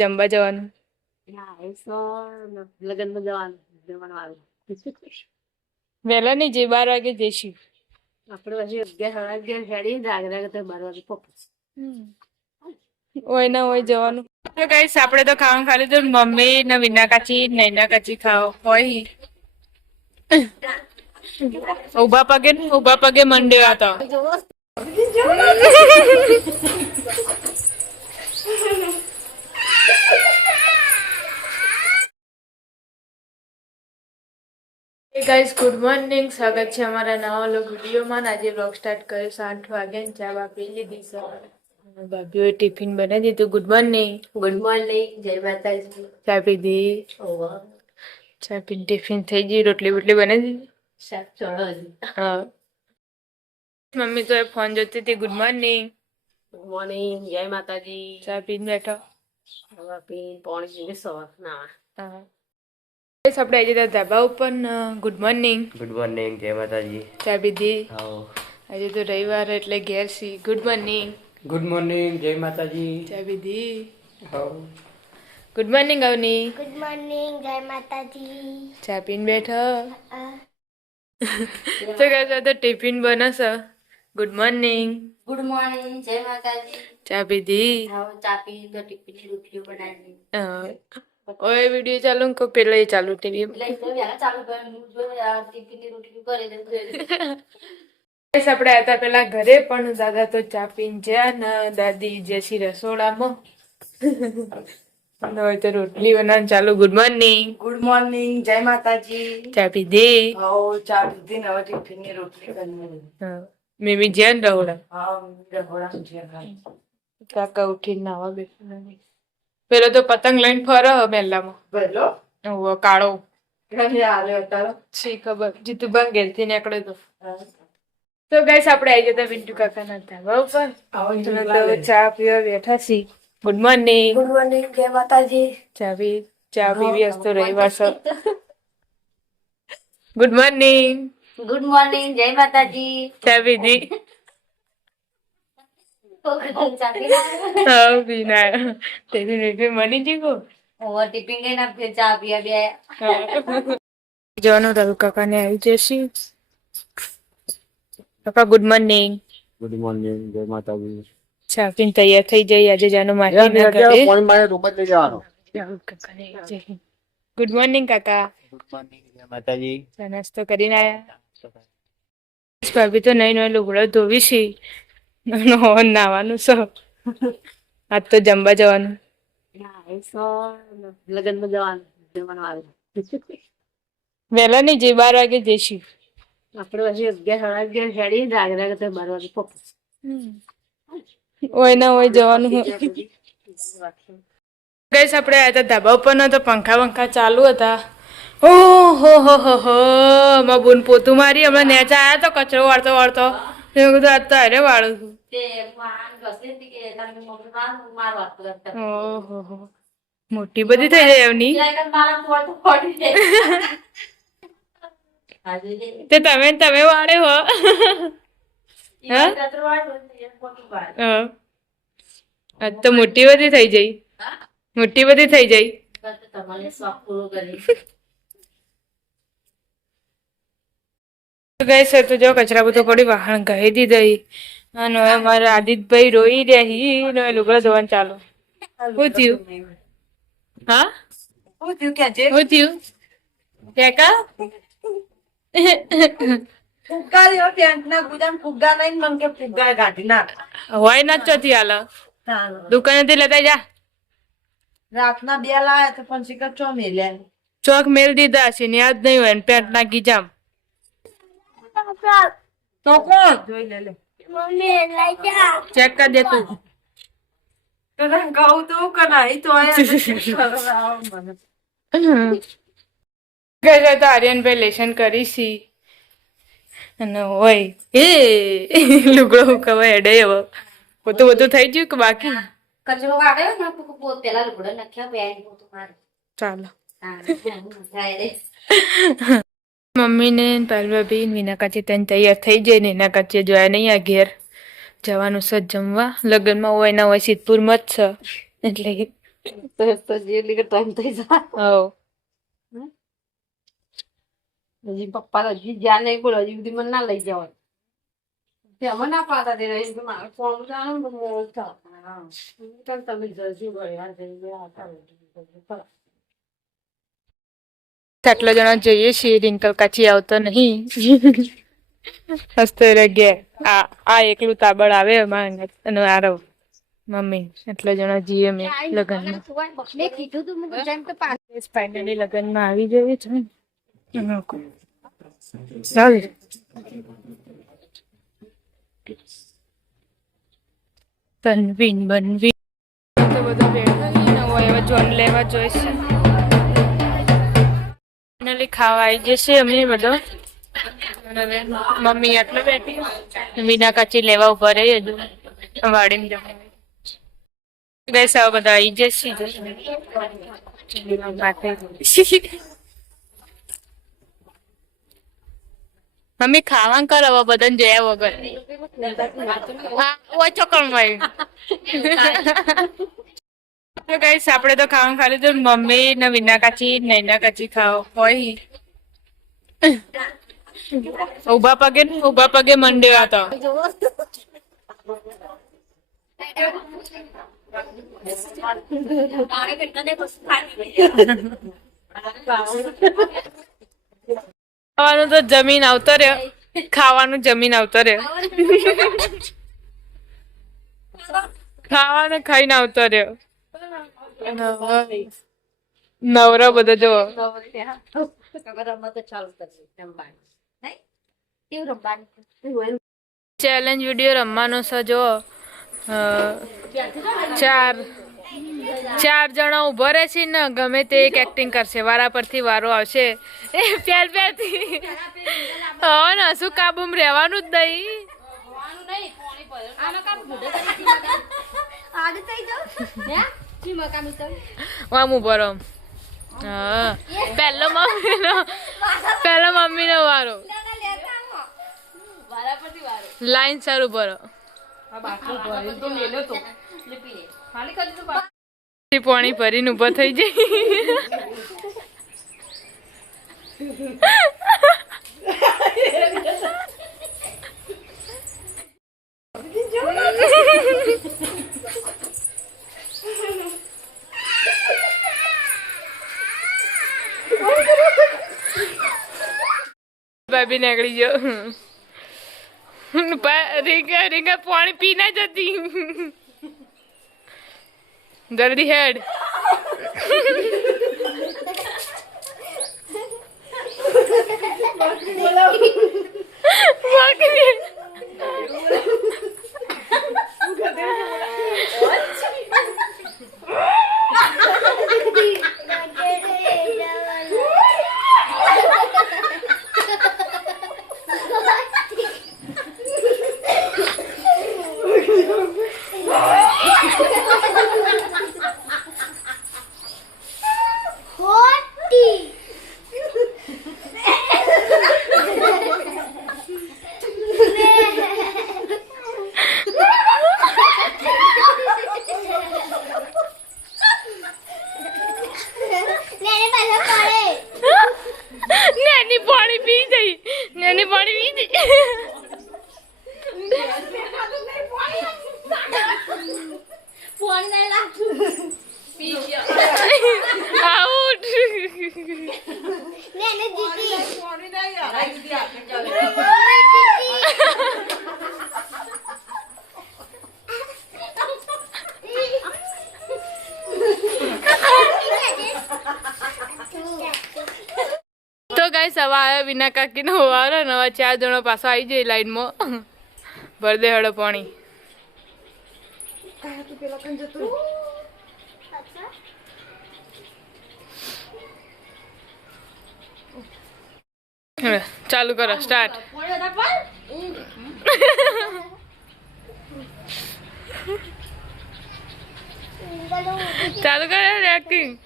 જમવા જવાનું લગ્નમાં જવાનું જમવાનું વહેલા નહીં જે 12 વાગે જઈશું. આપણે પછી 11 સાડા 11 હેડી રાગ તો 12 વાગે પહોંચીશું. હોય ના હોય જવાનું. તો ગાઈસ આપણે તો ખાવાનું ખાલી તો મમ્મી ને વિના કાચી નૈના કાચી ખાવ હોય ઉભા પગે મંડે હતા. ગાઈસ ગુડ મોર્નિંગ, સ્વાગત છે અમારા નવા વ્લોગ વિડીયોમાં. આજે વ્લોગ સ્ટાર્ટ કર્યો 8 વાગે. ચા પી લીધી છે, ભાભીઓએ ટિફિન બનાવી દીધું. Good morning. ગુડ મોર્નિંગ, જય માતાજી. ચા પીધી, ચા પીને ટિફિન થઈ ગઈ. રોટલી બોટલી બનાવી દીધી, શાક ચડો. હા. મમ્મી તો ફોન જોતી હતી. Good morning. ગુડ મોર્નિંગ, જય માતાજી. ચા પીને બેઠો, હવા પીને પાણી પીને સવાર ના. હા. આપણે આજે ધાબા ઉપર. Good morning. ગુડ મોર્નિંગ, જય માતાજી. ચા પીધી. આવો. આજે તો રવિવાર એટલે ઘેર સી. Good morning. ગુડ મોર્નિંગ, જય માતાજી. ચા પીધી. આવો. Good morning Avani. Good morning, જય માતાજી. ચા પીને બેઠો. તો કહે તો ટિફિન બનશે. Good morning. ગુડ મોર્નિંગ, જય માતાજી. ચા પીધી. હા, ચા પીને તો ટિફિનની રોટલીઓ બનાવી. ઓય વિડીયો ચાલુ કો પેલા એ ચાલુ ટીવી એટલે તો વેલા ચાલુ કર્યું જો આ ટિફિનની રોટલી કરે છે. આપણે હતા પેલા ઘરે પણ દાદા તો ચા પીને જ્યાં ને દાદી જસી રસોડામાં. હવે તો રોટલી બનાવવાનું ચાલુ. Good morning. ગુડ મોર્નિંગ, જય માતાજી. ચા પીધી. હાઉ ચા પીધી ને હવે ટિફિનની રોટલી કરવાની. મેમી જ્યાં રહોડા. હા રહોડા છે ખાઈ. કાકા ઉઠીને નાવા બેઠા. પેલો તો પતંગ લઈને ફરે મેલામાં. બોલો કાળો ઘરે આવ્યો તારો શી ખબર. જીતુબા ઘેરથી નીકળે તો ગાઈસ આપણે આવી જતા પિન્ટુ કાકાના ધાબા ઉપર. તો ચા પીવા બેઠા છીએ. Good morning. ગુડ મોર્નિંગ, જય માતાજી. ચા પીવી હસતો રવિવાર sir. Good morning. Good morning, જય માતાજી. ચા પીધી. હા પીના તેની રેફી મની જીગો. ઓવર ટિફિન લઈને આપણે ચા પીયા બે. જવાનું રવિ કાકાને આવી જશે. કાકા ગુડ મોર્નિંગ. ગુડ મોર્નિંગ, જય માતાજી. ચા પીને તૈયાર થઈ જઈ. આજે જાનું માટી ના ઘરે. પાણી મારે રૂમ જ લઈ જવાનો. રાહુલ કાકાને આવી જશે. ગુડ મોર્નિંગ કાકા. ગુડ મોર્નિંગ, જય માતાજી. ચા નાસ્તો કરીને આયા. ભાભી તો નહીં નહીં લુગડો ધોવી છે. નાવાનું છે. આજ તો જમવા જવાનું. લગ્નમાં જવાનું જમવાનું. વહેલા નહીં જે 12 વાગે જઈશું. આપણે પછી 11 સાડા 11 હેડી રાગ તો 12 વાગે પહોંચીશું. હોય ના હોય જવાનું. ગઈસ આપણે આવ્યા હતા ધાબા ઉપર. તો પંખા ચાલુ હતા. ઓહો હો હો હો માં બોન પોતું મારી. હમણાં નેચા આવ્યા તો કચરો વાળતો મેં કીધું આજ તો અરે વાળું છું. ઓહો મોટી બધી થઈ જાય એમની. તે તમે વાળે હો. આજ તો મોટી બધી થઈ જાય. ગઈ તો જો કચરા બધું પડી વાહન કહી દીધી. અને હવે મારા આદિતભાઈ રોઈ રહ્યા. લુગડા ધોવાનું ચાલુ. શું થયું? હા શું થયું કે જે શું થયું કાકા? ફુગ્ગા લ્યો પેન્ટ ના ગુજામ ફુગ્ગા નહીં મન કે ફુગ્ગા કાઢી નાખ. હોય ના ચોથી હાલ દુકાનેથી લેતા જા. રાતના 2 લાયા તો પણ શિકર ચો મેલ્યા. ચોક મેલ દીધા છે ને યાદ નહીં હોય ને પેન્ટ નાખી જામ તો કોણ જોઈ લે મમ્મી લઈ જા. ચેક કરી દે તું. તને કહું તો કે નહીં તો આર્યનભાઈ લેશન કરીશી અને હોય એ લુગડો કવાય એડે હવે બધું થઈ ગયું કે બાકી? કચરો વાળ્યો ને પેલા લુગડો નાખ્યા પેન્ટ પોતું મારે. ચાલો. થાય રે. મમ્મી ને પાલ ભાભી વિના કાચી તને તૈયાર થઈ જાય ને એના કાચી જોયા નહીં આ ઘેર જવાનું છે જમવા. લગ્નમાં હોય ના હોય સિદ્ધપુરમાં જ છે એટલે તો જેટલી કે ટાઈમ થઈ જાય હવ હજી પપ્પા હજી જ્યાં નહીં બોલો હજી સુધી મને ના લઈ જવાય તે અમે ના પાતા તે રહી મારે ફોન જાણો ને મોડું થાય તમે જલ્દી ભર્યા જઈ આવતા આટલા જણા જઈએ છીએ રિંકલ કાચી આવતો નહીં હસતો રહી ગયા આ એકલું તાબડ આવે અમારા અને આરવ મમ્મી એટલા જણા જઈએ મેં લગ્નમાં ફાઇનલી લગ્નમાં આવી જઈએ છે ચાલ બનવીન તો બધા બેઠા નહીં હોય હવે જોન લેવા જોઈશે ફાઇનલી ખાવા આવી જશે અમે બધો હવે મમ્મી આટલો બેઠી મીના કાચી લેવા ઉભા રહી હજુ વાડીમાં જવા ગઈ સાવ બધા આવી જશે મમ્મી ખાવાનું કરો હવે બધાને જોયા વગર હા ઓછો કમાય તો ગાઈસ આપણે તો ખાવાનું ખાલી તો મમ્મી ને વિના કાચી નૈના કાચી ખાઓ હોય ઉભા પગે મંડ્યા તો ખાવાનું તો જમીન આવતો રહ્યો ખાવાનું જમીન આવતો રહ્યો ખાવાનું ખાઈને આવતો રહ્યો નવરો બધો જો ચેલેન્જ વિડીયો રમવાનો છે જો ચાર જણા ઉભો રહેશે ને ગમે તે એક એક્ટિંગ કરશે વારા પરથી વારો આવશે એ પ્યારથી હા ને શું કાબુમ રહેવાનું જ નહીં આમ ઉભો રહો હા પહેલો મમ્મીનો વારો લાઈન સર ઉભો રહો પાણી ભરીને ઉભો થઈ જાય ભાભી નીકળી ગયો રીંગા પાણી પી ના જતી જલ્દી હેડ તો ગાઈસ હવે આવ્યા વિના કાકીનો વારો ને હવે 4 જણો પાછો આવી જાય લાઈનમાં ભર દે હળો પાણી ચાલુ કરો સ્ટાર્ટ ચાલુ કરો એક્ટિંગ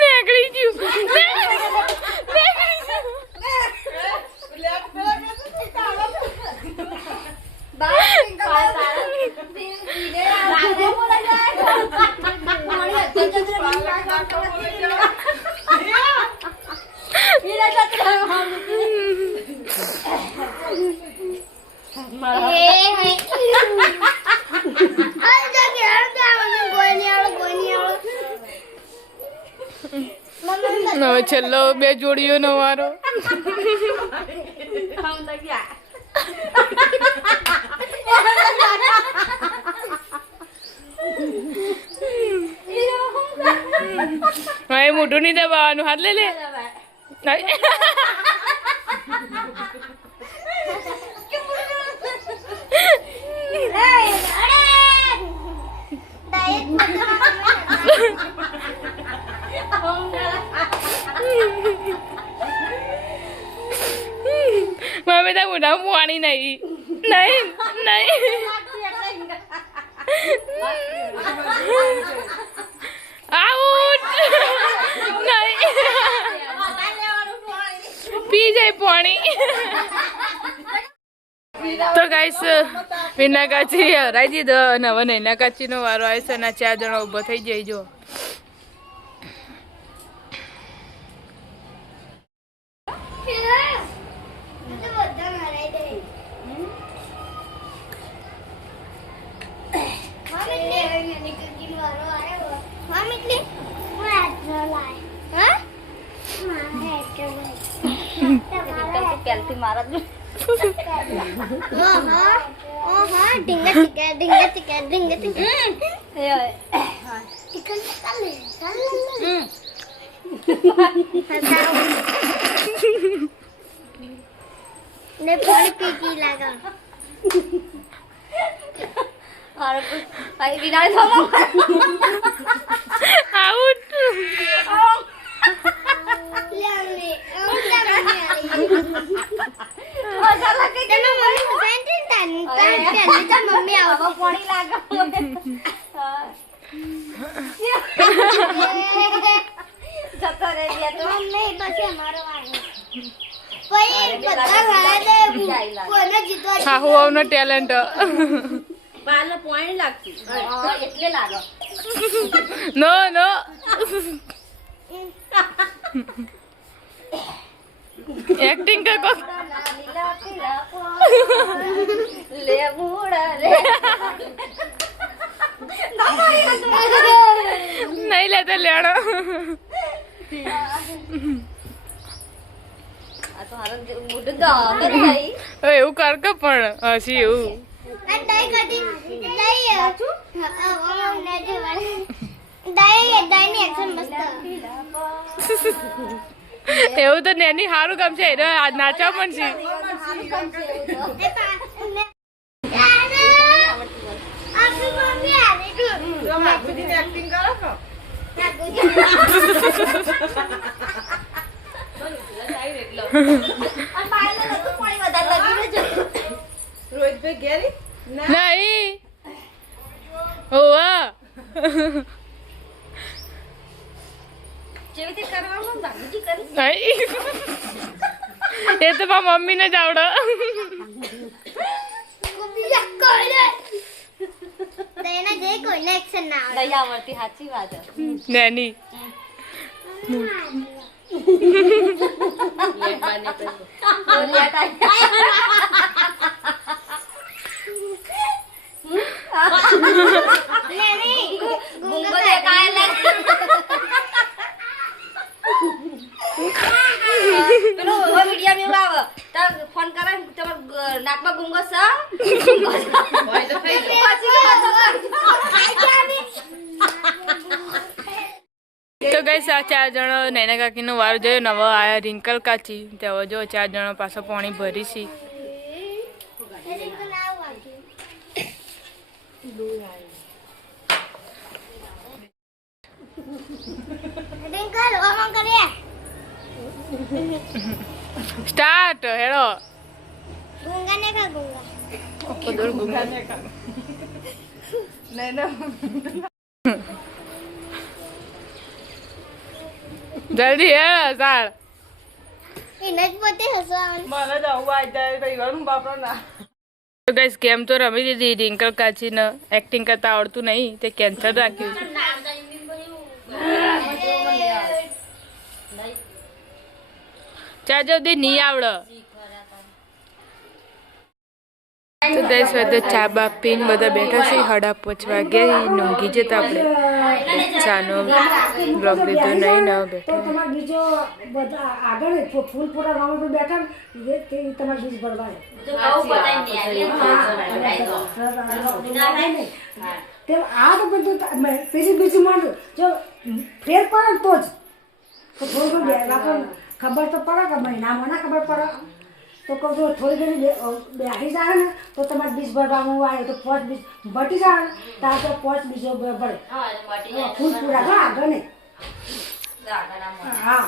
નીકળી ગયું નીકળી ગયું હવે છેલ્લો 2 જોડીઓનો વારો હવે મોઢું નહીં દબાવવાનું હાથ લઈ લે મમ્મી તો મોઢા પાણી નહીં નહીં નહીં આઉટ નહીં પી જાય પાણી તો ગાઈસ વિના કાચી હરાઈ દીધો અને હવે નૈના કાચીનો વારો આવે છે અને 4 જણા ઊભો થઈ જાય જો ને પાણી પીતી લાગા और भाई बिना આઉટ મમ્મી આવો પાણી લાગા જતો રે તો નહીં પછી અમારો કોઈ બધા વાળા દે કોને જીતવા હા હું આવનો ટેલેન્ટ બારને પોઈન્ટ લાગતી એટલે લાગો નો નો એક્ટિંગ કરો લે બુડા રે નહીં લેતો લેણો આ તો હારો મોઢું દા કરી એવું કર કે પણ હસી એવું આ ડાઈ કદી ડાઈ ને જો ડાઈ ની એક્શન મસ્ત એવું તો નેની સારું કામ છે એને આજ નાચવા પણ છે આપણી મમ્મી આવે તો માગુજીની એક્ટિંગ કરો છો રોહિતભાઈ ઘેરી નહીં હોવા જેવી કરવાનું બાબુજી કરી નહીં એ તો મારા મમ્મીને જ આવડે બીજા કોઈને દયના જે કોઈને એક્શન ના આવડે દયા આવડતી સાચી વાત નેની ગુંગો દે કાય લે પેલો વિડિયો મેં આવે તો ફોન કરે તમાર નાકમાં ગુંગો છે હોય તો થઈ તો ગઈ આ 4 જણો નૈના કાકીનો વાર જોયો નવો આયા રિંકલ કાચી તેઓ જો 4 જણો પાછો પાણી ભરી છે રિંકલ ચાલ આમાં કરીએ સ્ટાર્ટ હેડો ગુંગા ને ખા ગુંગા કદોર ગુંગા જલ્દી હે ચાલ એને જ પોતે હસવાનું મને તો આવું આ જાય રવિવારનું બાપરો ના તો ગાઈસ ગેમ તો રમી દીધી રિંકલ કાચીને એક્ટિંગ કરતા આવડતું નહીં તે કેન્સલ રાખ્યું ચા જલ્દી નહીં આવડે તો ગાઈસ હવે ચા બા પીને બધા બેઠા છે 5:30 વાગે ઊંઘી જતા આપણે ચાનો બ્લોગ લીધો નહીં ને બેઠા તમારે બીજો બધા આગળ ફૂલ પૂરા ગામ પર બેઠા ને તે તમારે બીજ ભરવા તે આ તો બધું પેલી બીજું માનજો જો ફેર પડે તો જ તો થોડું આપણને ખબર તો પડે કે મહિનામાં ના ખબર પડે તો કહું છું થોડી ઘણી બેસી જાય ને તો તમારે બીજ ભરવાનું આવે તો 5 બીજ બટી જાય ને ત્યાં તો 5 બીજો ભરે ફૂલ પૂરા હા આગળ ને હા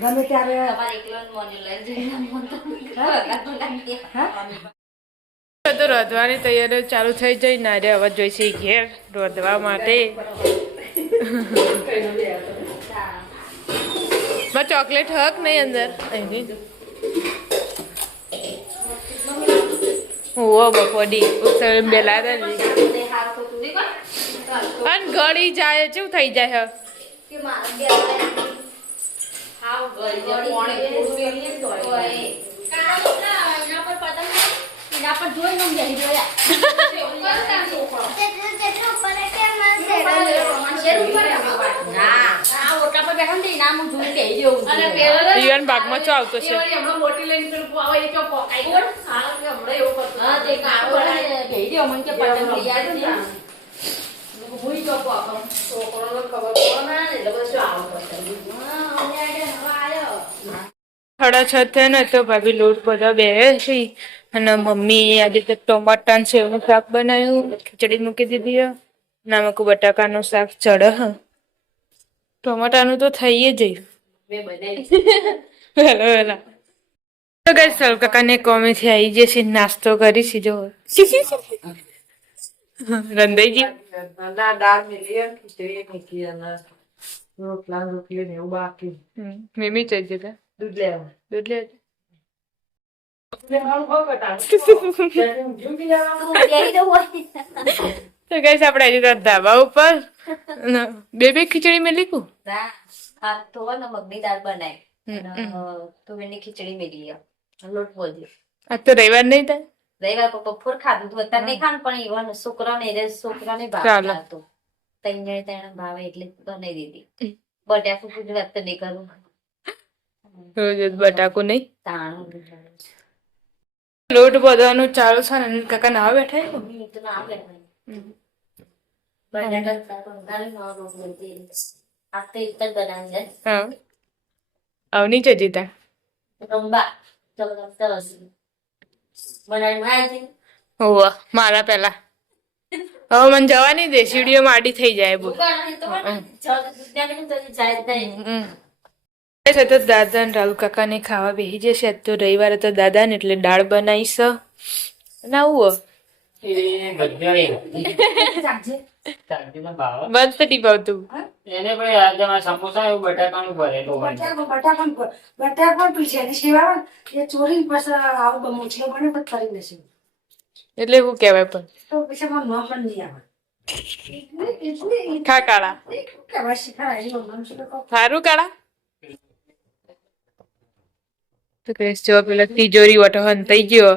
ગમે ત્યારે તો રોધવાની તૈયારી ચાલુ થઈ જઈ ના રે હવે જોઈશે ઘેર રોધવા માટે ચોકલેટ હક નહીં અંદર ઓ બપોડી બેલા અને ગળી જાય શું થઈ જાય યુવાન ભાગમાં શું આવતો છે સાડા 6 થયા ને તો ભાભી લોટ બધા બે છે અને મમ્મી આજે તો ટમાટા સેવનું શાક બનાવ્યું ખીચડી મૂકી દીધી નામક બટાકાનું શાક ચડે ટમાટાનું તો થઈ જયું વેલા વેલા તો ગઈ સર કાકાને કોમેથી આવી જશે નાસ્તો કરીશ જો રંધાઈજી ના દાળ મિલી ખીચડી મૂકી અને રોટલા રોટલી ને એવું બાકી મીમી ચઈ જતા દૂધ લેવા દૂધ લે તો ગઈ આપણે આજે ધાબા ઉપર બે ખીચડી મેં લીધું તો મગની દાળ બનાવી તુવેરની ખીચડી મેલી લોટ બોલ્યો આ તો રવિવાર નહીં થાય રવિવાર બપોર ખાધું હતું અત્યારે નહીં ખાવાનું પણ એવા છોકરાને ભાવ હતો તૈયાર ભાવે એટલે બનાવી દીધી બટાકું પૂરી વાત તો નહીં કરું રોજ બટાકું નહીં તાણું લોટ બધાનું ચાલુ છે ને કાકા નાવા બેઠા તો ના બનાવી હા આવની જ જીતા રંબા સરસ બનાવી હોવા મારા પેલા હવે મને જવા નહીં દે સીડીઓ માડી થઈ જાય બોલ સતત દાદા ને રાહુલ કાકા ને ખાવા બેસી જશે આજ તો રવિવારે તો દાદા ને એટલે દાળ બનાવીશ અને આવું બંધ ટીપાવતું એને ભાઈ આજે સમોસા એવું બટાકાનું ભરેલું હોય બટાકા પીછે સિવાય એ ચોરી પછી આવું મોચલો બને પણ ફરી નથી એટલે એવું કહેવાય પણ તો પછી મારું નામ પણ નહીં આવે ખા કાળા કહેવાય શીખાય એનું નામ શું કહો સારું કાળા તો કહીશ જો પેલા તિજોરી વટો હંતાઈ ગયો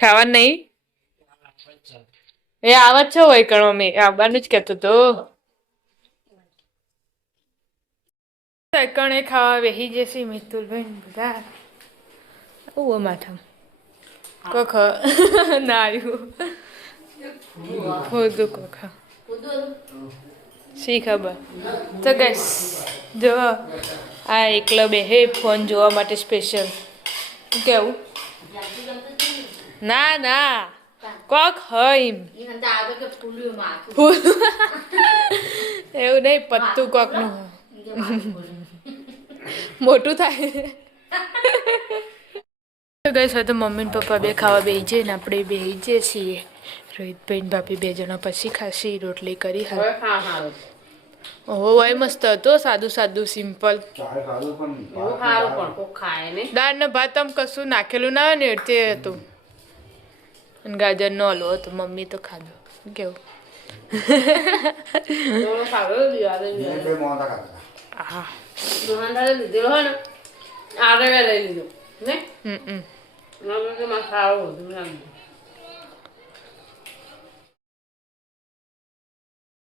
ખાવા નહીં એ આવત છો હોય કણો મેં આવવાનું જ કહેતો તો કણે ખાવા બેસી જશે મિતુલભાઈ બધા ઓ માથા કોખ ના આવ્યું ખોદું કોખા શી ખબર તો ગઈશ જો આ એકલો બેહે ફોન જોવા માટે સ્પેશિયલ કેવું ના ના કોક હઈમ એને દાદો કે ફૂલ્યું માથું એવું નહીં પત્તું કોક નું મોટું થાય ગઈ તો મમ્મી ને પપ્પા બે ખાવા બેસી જાય ને આપણે બેસી જઈએ છીએ રોહિતભાઈ ને ભાભી બે જણા પછી ખાસી રોટલી કરી હા હવે ખા સારું ઓહો ભાઈ મસ્ત હતો સાદું સાદું સિમ્પલ એવું સારું પણ કોક ખાય ને દાળ ને ભાત આમ કશું નાખેલું ના હોય ને તે હતું અને ગાજરનો હલવો હતો મમ્મી તો ખાધો કેવું થોડો ખાવો દિવાળે હા દુકાનદારે લીધેલો હોય ને આરે લઈ લીધો ને હમ મારે ખાવું હતું